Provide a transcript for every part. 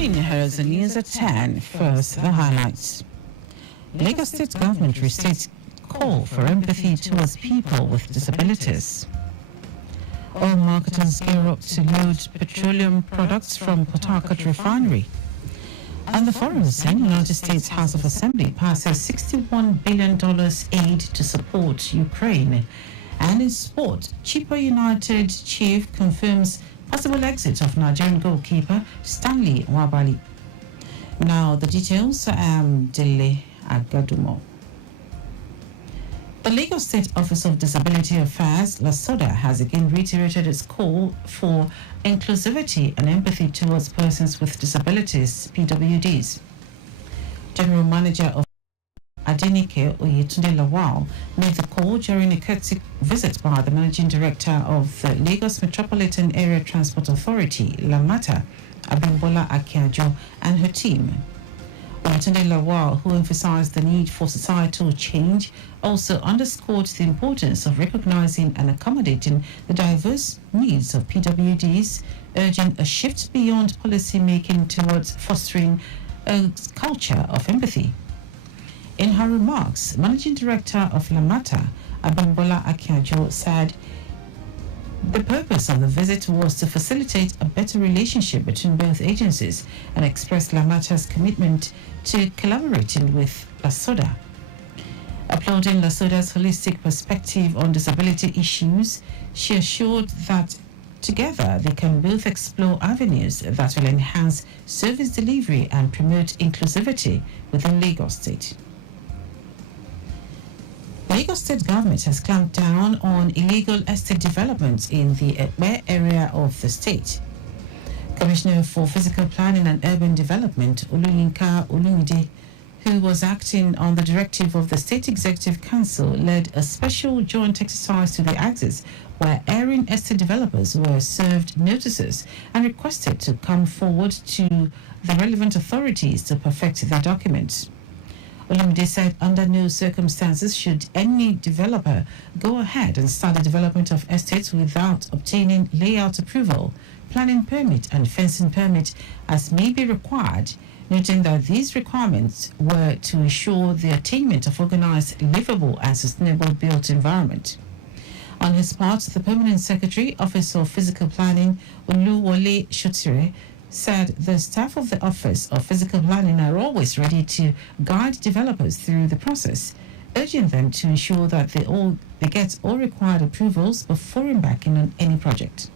Here's the news at 10. First, the highlights. Lagos State government restates call for empathy towards people with disabilities. Oil marketers gear up to load petroleum products from Port Harcourt refinery. And the Foreign United States House of Assembly passes $61 billion aid to support Ukraine. And in sport, Chipa United chief confirms possible exit of Nigerian goalkeeper Stanley Wabali. Now the details. Dele Agadumo. The Lagos State Office of Disability Affairs, LASODA, has again reiterated its call for inclusivity and empathy towards persons with disabilities, PWDs. General Manager of Adenike Oyetunde Lawal made the call during a courtesy visit by the Managing Director of the Lagos Metropolitan Area Transport Authority, LAMATA, Abimbola Akiajo, and her team. Oyetunde Lawal, who emphasized the need for societal change, also underscored the importance of recognizing and accommodating the diverse needs of PWDs, urging a shift beyond policy making towards fostering a culture of empathy. In her remarks, Managing Director of LAMATA, Abimbola Akiajo, said the purpose of the visit was to facilitate a better relationship between both agencies and express LAMATA's commitment to collaborating with LASODA. Applauding LASODA's holistic perspective on disability issues, she assured that together they can both explore avenues that will enhance service delivery and promote inclusivity within Lagos State. Lagos State government has clamped down on illegal estate developments in the Ekpe area of the state. Commissioner for Physical Planning and Urban Development, Oluyinka Olumide, who was acting on the directive of the State Executive Council, led a special joint exercise to the axis where erring estate developers were served notices and requested to come forward to the relevant authorities to perfect their documents. Olumide said under no circumstances should any developer go ahead and start the development of estates without obtaining layout approval, planning permit and fencing permit as may be required, noting that these requirements were to ensure the attainment of organized, livable and sustainable built environment. On his part, the Permanent Secretary, Office of Physical Planning, Oluwole Shotire, said the staff of the Office of Physical Planning are always ready to guide developers through the process, urging them to ensure that they get all required approvals before embarking on any project.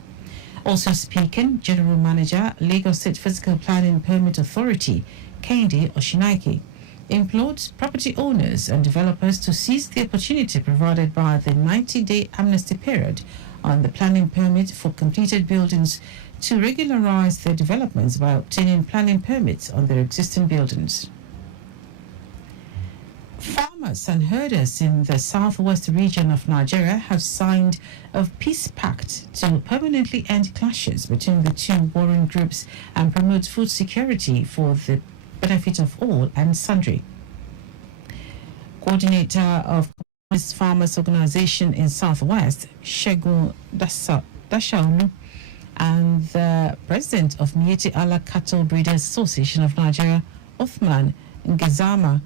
Also speaking, General Manager, Lagos State Physical Planning Permit Authority, Kehinde Oshinaike, implored property owners and developers to seize the opportunity provided by the 90-day amnesty period on the planning permit for completed buildings to regularize their developments by obtaining planning permits on their existing buildings. Farmers and herders in the southwest region of Nigeria have signed a peace pact to permanently end clashes between the two warring groups and promote food security for the benefit of all and sundry. Coordinator of Communist Farmers Organization in Southwest, Segun Dashaunu, and the president of Mieti Allah Cattle Breeders Association of Nigeria, Othman Ngezama,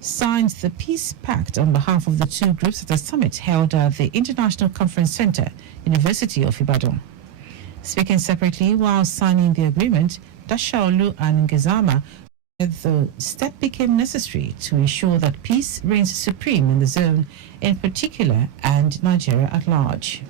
signed the peace pact on behalf of the two groups at a summit held at the International Conference Center, University of Ibadan. Speaking separately while signing the agreement, Dashaolu and Ngezama said the step became necessary to ensure that peace reigns supreme in the zone in particular and Nigeria at large.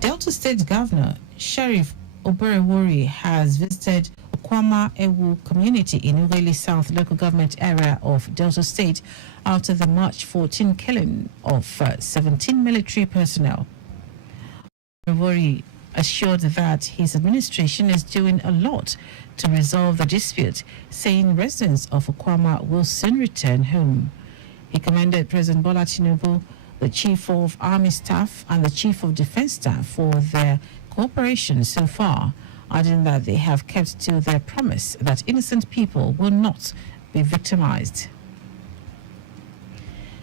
Delta State Governor Sheriff Oberewori has visited Okwama Ewu community in Ughelli South local government area of Delta State after the March 14 killing of 17 military personnel. Oberewori assured that his administration is doing a lot to resolve the dispute, saying residents of Okwama will soon return home. He commended President Bola Tinubu, the Chief of Army Staff and the Chief of Defense Staff for their cooperation so far, adding that they have kept to their promise that innocent people will not be victimized.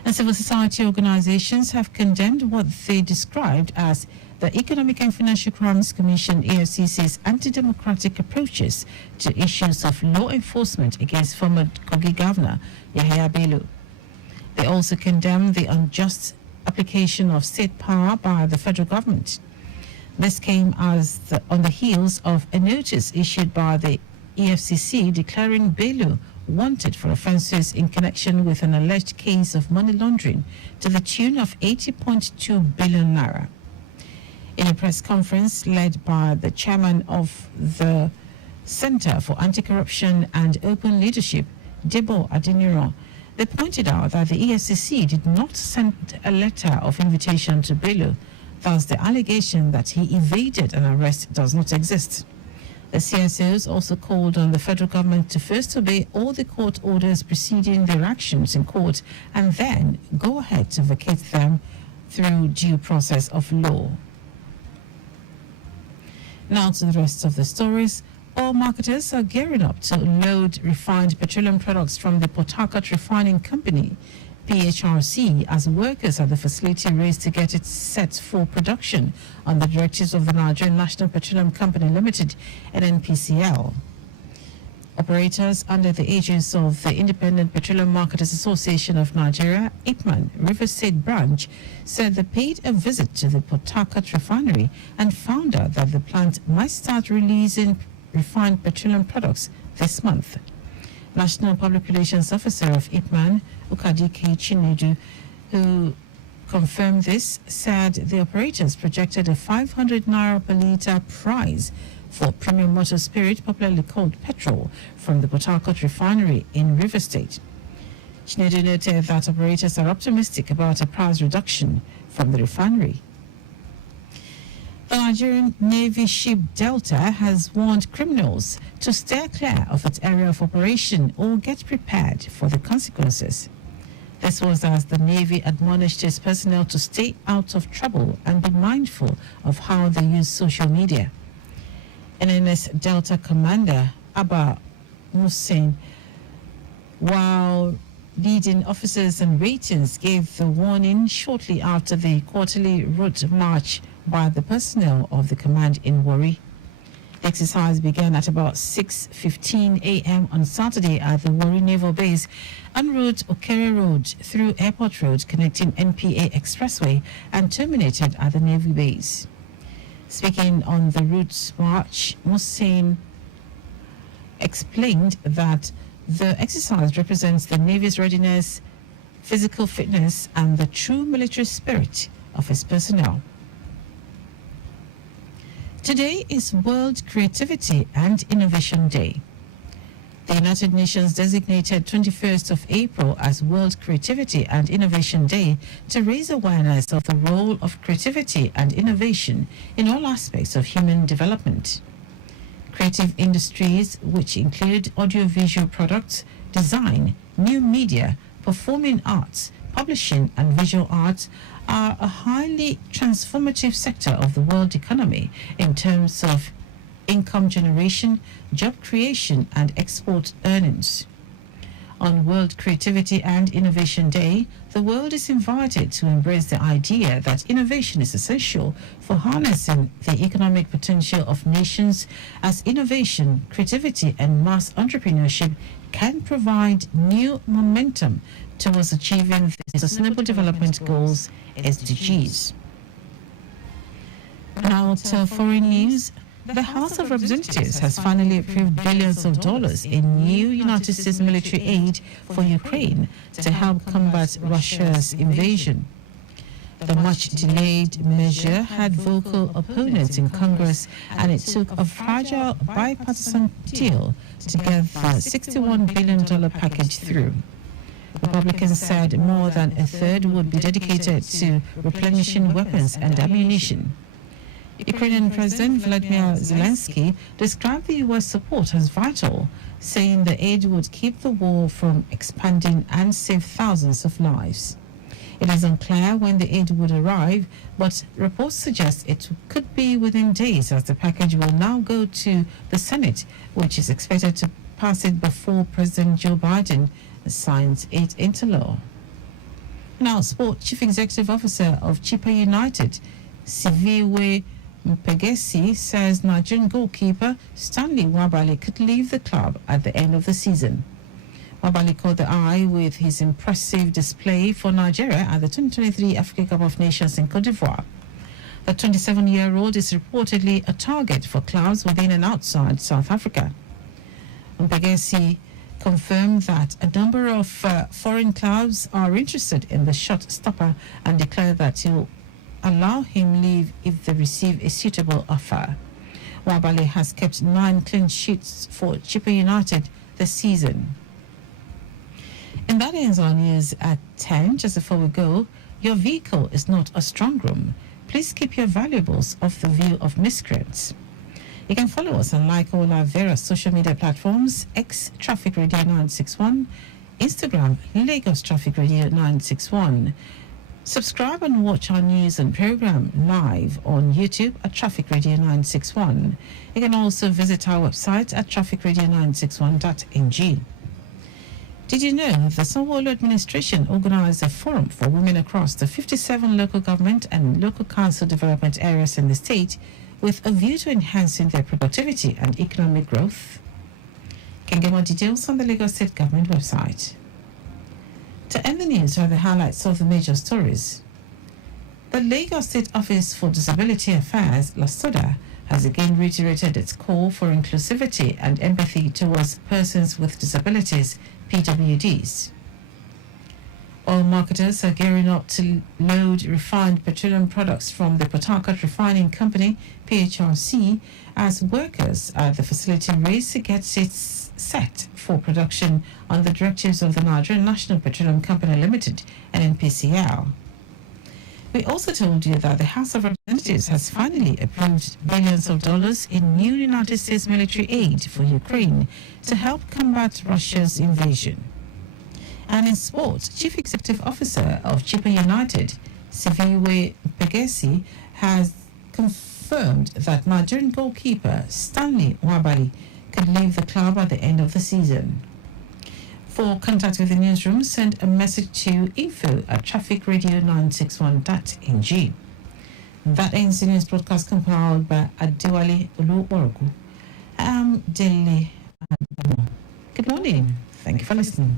And civil society organizations have condemned what they described as the Economic and Financial Crimes Commission EFCC's anti-democratic approaches to issues of law enforcement against former Kogi Governor Yahaya Bello. They also condemned the unjust application of state power by the federal government. This came on the heels of a notice issued by the EFCC declaring Bello wanted for offences in connection with an alleged case of money laundering to the tune of 80.2 billion naira. In a press conference led by the chairman of the Centre for Anti-Corruption and Open Leadership, Dele Agadumo, they pointed out that the EFCC did not send a letter of invitation to Bello, thus the allegation that he evaded an arrest does not exist. The CSOs also called on the federal government to first obey all the court orders preceding their actions in court and then go ahead to vacate them through due process of law. Now to the rest of the stories. Oil marketers are gearing up to load refined petroleum products from the Port Harcourt Refining Company, PHRC, as workers at the facility race to get it set for production on the directives of the Nigerian National Petroleum Company Limited, NNPCL. Operators under the aegis of the Independent Petroleum Marketers Association of Nigeria, IPMAN, River State Branch, said they paid a visit to the Port Harcourt refinery and found out that the plant might start releasing refined petroleum products this month. National Public Relations Officer of IPMAN, Ukadike Chinedu, who confirmed this, said the operators projected a 500 naira per litre price for premium motor spirit, popularly called petrol, from the Port Harcourt refinery in River State. Chinedu noted that operators are optimistic about a price reduction from the refinery. The Nigerian Navy ship Delta has warned criminals to steer clear of its area of operation or get prepared for the consequences. This was as the Navy admonished its personnel to stay out of trouble and be mindful of how they use social media. NNS Delta Commander Abba Hussein, while leading officers and ratings, gave the warning shortly after the quarterly route march by the personnel of the command in Warri. The exercise began at about 6:15 a.m. on Saturday at the Warri Naval Base en route Okere Road through Airport Road connecting NPA Expressway and terminated at the Navy Base. Speaking on the route march, Hussein explained that the exercise represents the Navy's readiness, physical fitness, and the true military spirit of its personnel. Today is World Creativity and Innovation Day. The United Nations designated 21st of April as World Creativity and Innovation Day to raise awareness of the role of creativity and innovation in all aspects of human development. Creative industries, which include audiovisual products, design, new media, performing arts, publishing and visual arts, are a highly transformative sector of the world economy in terms of income generation, job creation, and export earnings. On World Creativity and Innovation Day, the world is invited to embrace the idea that innovation is essential for harnessing the economic potential of nations, as innovation, creativity, and mass entrepreneurship can provide new momentum towards achieving the Sustainable Development Goals, SDGs. Now to foreign news. The House of Representatives has finally approved billions of dollars in new United States military aid for Ukraine to help combat Russia's invasion. The much-delayed measure had vocal opponents in Congress, and it took a fragile bipartisan deal to get the $61 billion package through. Republicans said more than a third would be dedicated to replenishing weapons and ammunition. Ukrainian President Vladimir Zelensky described the U.S. support as vital, saying the aid would keep the war from expanding and save thousands of lives. It is unclear when the aid would arrive, but reports suggest it could be within days, as the package will now go to the Senate, which is expected to pass it before President Joe Biden signs it into law. Now, Sport Chief Executive Officer of Chippa United, Siviwe Mpegesi says Nigerian goalkeeper Stanley Nwabali could leave the club at the end of the season. Nwabali caught the eye with his impressive display for Nigeria at the 2023 Africa Cup of Nations in Cote d'Ivoire. The 27-year-old is reportedly a target for clubs within and outside South Africa. Mpegesi confirmed that a number of foreign clubs are interested in the shot stopper and declared that he'll allow him leave if they receive a suitable offer. Nwabali has kept 9 clean sheets for Chippa United this season. And that ends our news at 10. Just before we go, your vehicle is not a strong room. Please keep your valuables off the view of miscreants. You can follow us and like all our various social media platforms: X Traffic Radio 961, Instagram Lagos Traffic Radio 961. Subscribe and watch our news and program live on YouTube at Traffic Radio 961. You can also visit our website at trafficradio961.ng. Did you know that the Sanwo-Olu administration organized a forum for women across the 57 local government and local council development areas in the state with a view to enhancing their productivity and economic growth? You can get more details on the Lagos State Government website. To end the news are the highlights of the major stories. The Lagos State Office for Disability Affairs, LASODA, has again reiterated its call for inclusivity and empathy towards persons with disabilities, PWDs. Oil marketers are gearing up to load refined petroleum products from the Port Harcourt Refining Company, PHRC, as workers at the facility race to get its set for production on the directives of the Nigerian National Petroleum Company Limited, NNPCL. We also told you that the House of Representatives has finally approved billions of dollars in new United States military aid for Ukraine to help combat Russia's invasion. And in sports, Chief Executive Officer of Chippa United, Siviwe Mpegesi, has confirmed that Nigerian goalkeeper Stanley Nwabali could leave the club at the end of the season. For contact with the newsroom, send a message to info@trafficradio961.ng. That ends the news broadcast compiled by Adewale Oluworogu. I'm Dele Agadumo. Good morning. Thank you for listening.